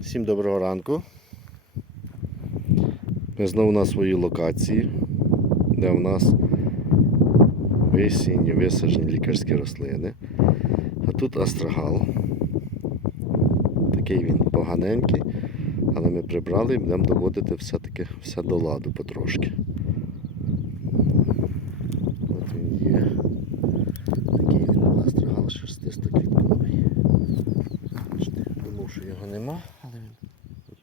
Всім доброго ранку. Ми знову на своїй локації, де в нас висінні висаджені лікарські рослини. А тут астрагал. Такий він поганенький, але ми прибрали і будемо доводити все-таки все до ладу потрошки. От він є. Такий астрагал шерстисто-квітковий. Думав, що його нема, він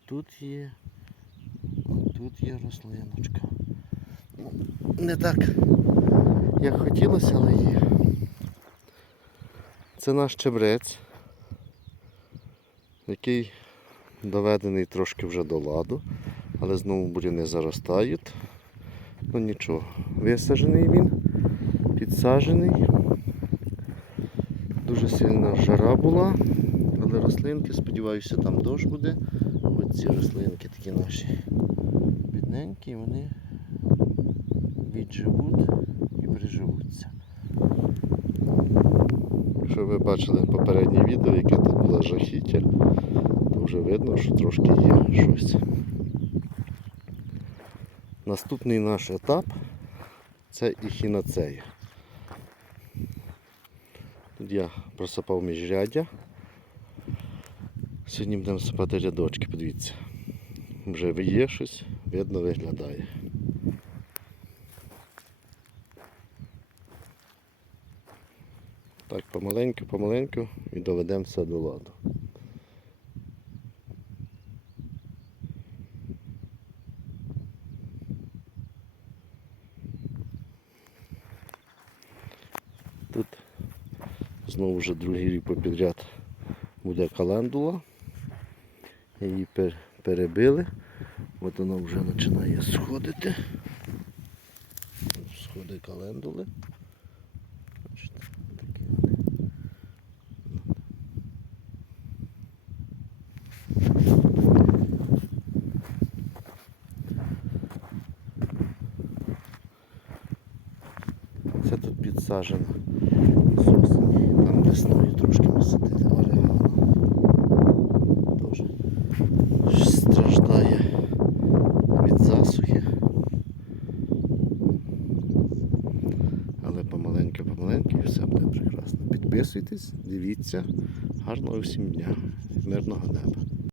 тут є. Тут є рослиночка. Ну, Не так, як хотілося, але є. Це наш чебрець, який доведений трошки вже до ладу, але знову буряни заростають. Ну нічого, висаджений він, підсаджений. Дуже сильна жара була, але рослинки, сподіваюся, там дощ буде. Ось ці рослинки такі наші бідненькі, вони відживуть і приживуться. Якщо ви бачили попереднє відео, яке тут було жахіття, то вже видно, що трошки є щось. Наступний наш етап це ехінацея. Тут я просипав міжряддя. Сьогодні будемо сипати рядочки, подивіться. Вже є щось, видно виглядає. Так, помаленьку, помаленьку і доведемо все до ладу. Тут знову вже другий рік попідряд буде календула. Її пер- перебили. От вона вже починає сходити. Сходи календули. Це тут підсаджено з осені. Там весною трошки ми Підписуйтесь, дивіться. Гарного всім дня. Мирного неба.